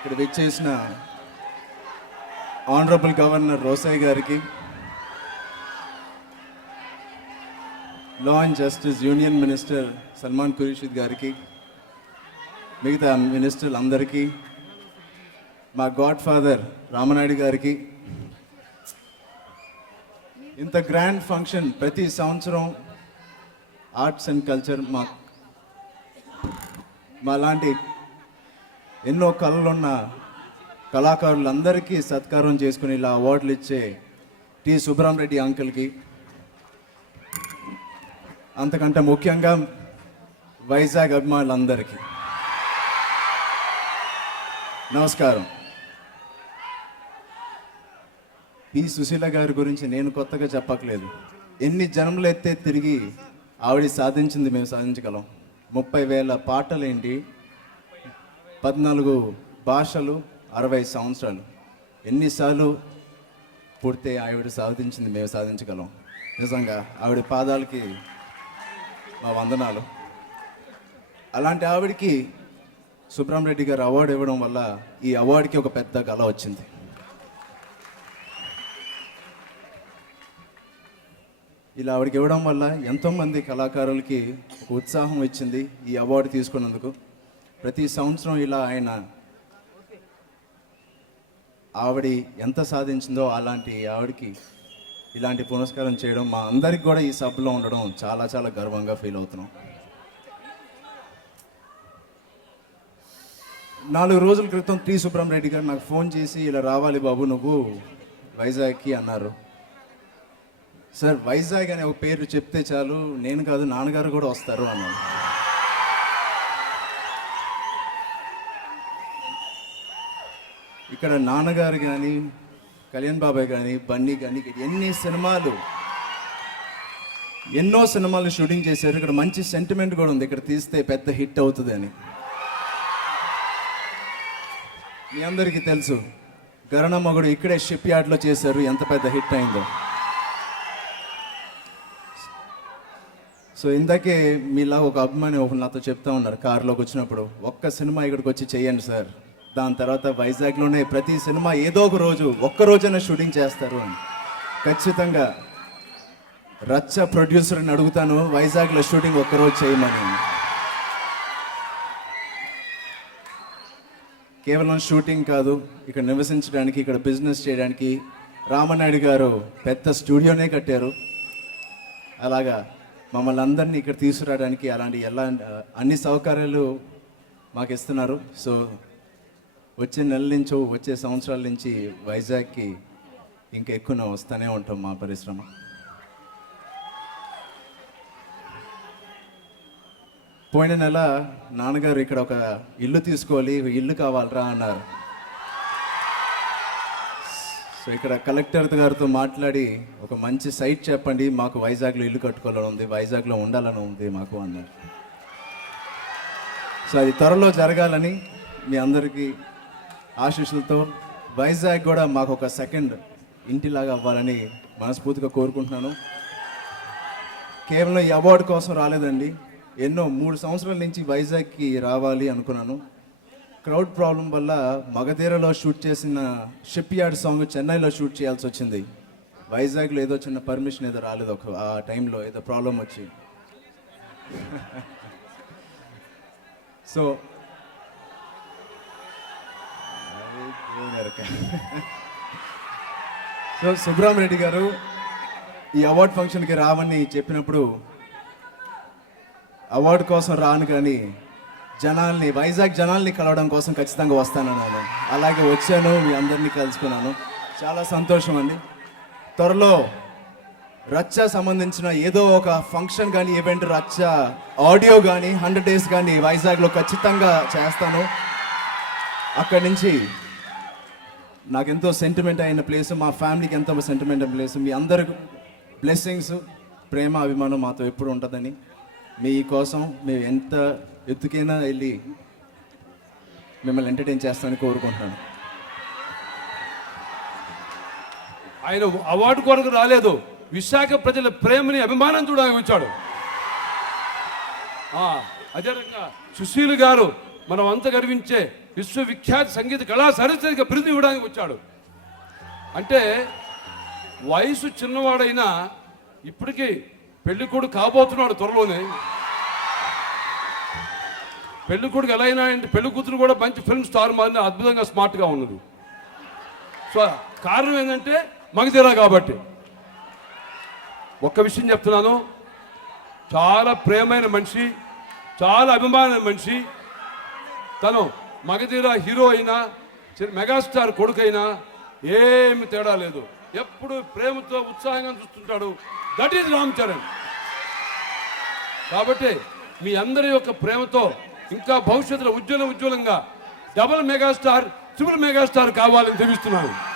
ఇక్కడ విచ్చేసిన honourable governor Rosaiah గారికి law and justice union minister Salman Khurshid గారికి మిగతా మినిస్టర్లు అందరికీ మా గాడ్ ఫాదర్ రామనాయుడు గారికి ఇంత గ్రాండ్ ఫంక్షన్ ప్రతి సంవత్సరం ఆర్ట్స్ అండ్ కల్చర్ మా మా లాంటి ఎన్నో కళలున్న కళాకారులందరికీ సత్కారం చేసుకుని ఇలా అవార్డులు ఇచ్చే టి సుబ్రహ్మరెడ్డి అంకుల్కి. అంతకంటే ముఖ్యంగా వైజాగ్ అభిమానులందరికీ. నమస్కారం. పి సుశీల గారి గురించి నేను కొత్తగా చెప్పట్లేదు ఎన్ని జన్మలు ఎత్తే తిరిగి ఆవిడ సాధించింది మేము సాధించగలం. ముప్పై వేల పాటలేంటి? పద్నాలుగు భాషలు అరవై సంవత్సరాలు. ఎన్నిసార్లు పుడితే ఆవిడ సాధించింది మేము సాధించగలం. నిజంగా ఆవిడ పాదాలకి మా వందనాలు. అలాంటి ఆవిడకి సుబ్రహ్మరెడ్డి గారు అవార్డు ఇవ్వడం వల్ల ఈ అవార్డుకి ఒక పెద్ద గల వచ్చింది. ఇలా ఆవిడకి ఇవ్వడం వల్ల ఎంతోమంది కళాకారులకి ఒక ఉత్సాహం ఇచ్చింది ఈ అవార్డు తీసుకున్నందుకు. ప్రతి సంవత్సరం ఇలా ఆయన ఆవిడ ఎంత సాధించిందో అలాంటి ఆవిడకి ఇలాంటి పునస్కారం చేయడం మా అందరికి కూడా ఈ సభలో ఉండడం చాలా చాలా గర్వంగా ఫీల్ అవుతున్నాం. నాలుగు రోజుల క్రితం టి. సుబ్రహ్మరెడ్డి గారు నాకు ఫోన్ చేసి ఇలా రావాలి బాబు నువ్వు వైజాగ్కి అన్నారు. సార్ వైజాగ్ అనే ఒక పేరు చెప్తే చాలు నేను కాదు నాన్నగారు కూడా వస్తారు అన్నాను ఇక్కడ నాన్నగారు కానీ కళ్యాణ్ బాబాయ్ కానీ బన్నీ కానీ ఇక్కడ ఎన్ని సినిమాలు ఎన్నో సినిమాలు షూటింగ్ చేశారు. ఇక్కడ మంచి సెంటిమెంట్ కూడా ఉంది. ఇక్కడ తీస్తే పెద్ద హిట్ అవుతుంది అని మీ అందరికీ తెలుసు గరణ మగుడు ఇక్కడే షిప్ యార్డ్లో చేశారు. ఎంత పెద్ద హిట్ అయిందో. సో ఇందాకే మీలా ఒక అభిమాని ఒక నాతో చెప్తా ఉన్నారు కారులోకి వచ్చినప్పుడు. ఒక్క సినిమా ఇక్కడికి వచ్చి చేయండి సార్. దాని తర్వాత వైజాగ్లోనే ప్రతి సినిమా ఏదో ఒక రోజు ఒక్క రోజైనా షూటింగ్ చేస్తారు అని. ఖచ్చితంగా రచ్చ ప్రొడ్యూసర్ని అడుగుతాను వైజాగ్లో షూటింగ్ ఒక్కరోజు చేయమని. కేవలం షూటింగ్ కాదు ఇక్కడ నివసించడానికి ఇక్కడ బిజినెస్ చేయడానికి రామనాయుడు గారు పెద్ద స్టూడియోనే కట్టారు. అలాగా మమ్మల్ని అందరినీ ఇక్కడ తీసుకురావడానికి అలాంటి ఎలా అన్ని సౌకర్యాలు మాకు ఇస్తున్నారు. సో వచ్చే నెల నుంచి వచ్చే సంవత్సరాల నుంచి వైజాగ్కి ఇంకా ఎక్కువ వస్తూనే ఉంటాం మా పరిశ్రమ. పోయిన నెల నాన్నగారు ఇక్కడ ఒక ఇల్లు తీసుకోవాలి ఇల్లు కావాలరా అన్నారు. సో ఇక్కడ కలెక్టర్ గారితో మాట్లాడి ఒక మంచి సైట్ చెప్పండి మాకు వైజాగ్లో ఇల్లు కట్టుకోవాలని ఉంది వైజాగ్లో ఉండాలని ఉంది మాకు అన్నారు. సో అది త్వరలో జరగాలని మీ అందరికీ ఆశీస్సులతో వైజాగ్ కూడా మాకు ఒక సెకండ్ ఇంటిలాగా అవ్వాలని మనస్ఫూర్తిగా కోరుకుంటున్నాను. కేవలం ఈ అవార్డు కోసం రాలేదండి. ఎన్నో మూడు సంవత్సరాల నుంచి వైజాగ్కి రావాలి అనుకున్నాను. క్రౌడ్ ప్రాబ్లం వల్ల మగధీరలో షూట్ చేసిన షిప్ యార్డ్ సాంగ్ చెన్నైలో షూట్ చేయాల్సి వచ్చింది. వైజాగ్లో ఏదో చిన్న పర్మిషన్ ఏదో రాలేదు ఒక ఆ టైంలో ఏదో ప్రాబ్లం వచ్చి. సో సో సుబ్రహ్మరెడ్డి గారు ఈ అవార్డ్ ఫంక్షన్కి రావని చెప్పినప్పుడు అవార్డు కోసం రాను కానీ జనాల్ని వైజాగ్ జనాల్ని కలవడం కోసం ఖచ్చితంగా వస్తానన్నాను. అలాగే వచ్చాను మీ అందరినీ కలుసుకున్నాను. చాలా సంతోషం అండి. త్వరలో రచ్చ సంబంధించిన ఏదో ఒక ఫంక్షన్ కానీ ఈవెంట్ రచ్చ ఆడియో కానీ హండ్రెడ్ డేస్ కానీ వైజాగ్లో ఖచ్చితంగా చేస్తాను. అక్కడి నుంచి నాకు ఎంతో సెంటిమెంట్ అయిన ప్లేస్ మా ఫ్యామిలీకి ఎంతో సెంటిమెంట్ అయిన ప్లేస్ మీ అందరి బ్లెస్సింగ్స్ ప్రేమ అభిమానం మాతో ఎప్పుడు ఉంటుందని. మీ కోసం మేము ఎంత ఎత్తుకైనా వెళ్ళి మిమ్మల్ని ఎంటర్టైన్ చేస్తామని కోరుకుంటున్నాను. ఆయన అవార్డు కొరకు రాలేదు. విశాఖ ప్రజల ప్రేమని అభిమానం చూడడానికి వచ్చాడు. అదే రకంగా సుశీల్ గారు మనం అంత గర్వించే విశ్వవిఖ్యాత సంగీత కళా సరస్వతిగా బిరుదు ఇవ్వడానికి వచ్చాడు. అంటే వయసు చిన్నవాడైనా ఇప్పటికీ పెళ్ళికొడు కాబోతున్నాడు త్వరలోనే. పెళ్ళికొడుకు ఎలా అయినా అంటే పెళ్ళి కూతురు కూడా మంచి ఫిల్మ్ స్టార్ మారిన అద్భుతంగా స్మార్ట్గా ఉన్నది. సో కారణం ఏంటంటే మగధీరా కాబట్టి. ఒక్క విషయం చెప్తున్నాను. చాలా ప్రేమైన మనిషి చాలా అభిమానమైన మనిషి. తను మగధీర హీరో అయినా మెగాస్టార్ కొడుకైనా ఏమి తేడా లేదు. ఎప్పుడు ప్రేమతో ఉత్సాహంగా చూస్తుంటాడు. That is Ram Charan. కాబట్టి మీ అందరి యొక్క ప్రేమతో ఇంకా భవిష్యత్తులో ఉజ్వల ఉజ్వలంగా డబుల్ మెగాస్టార్ ట్రిపుల్ మెగాస్టార్ కావాలని తెలుస్తున్నాను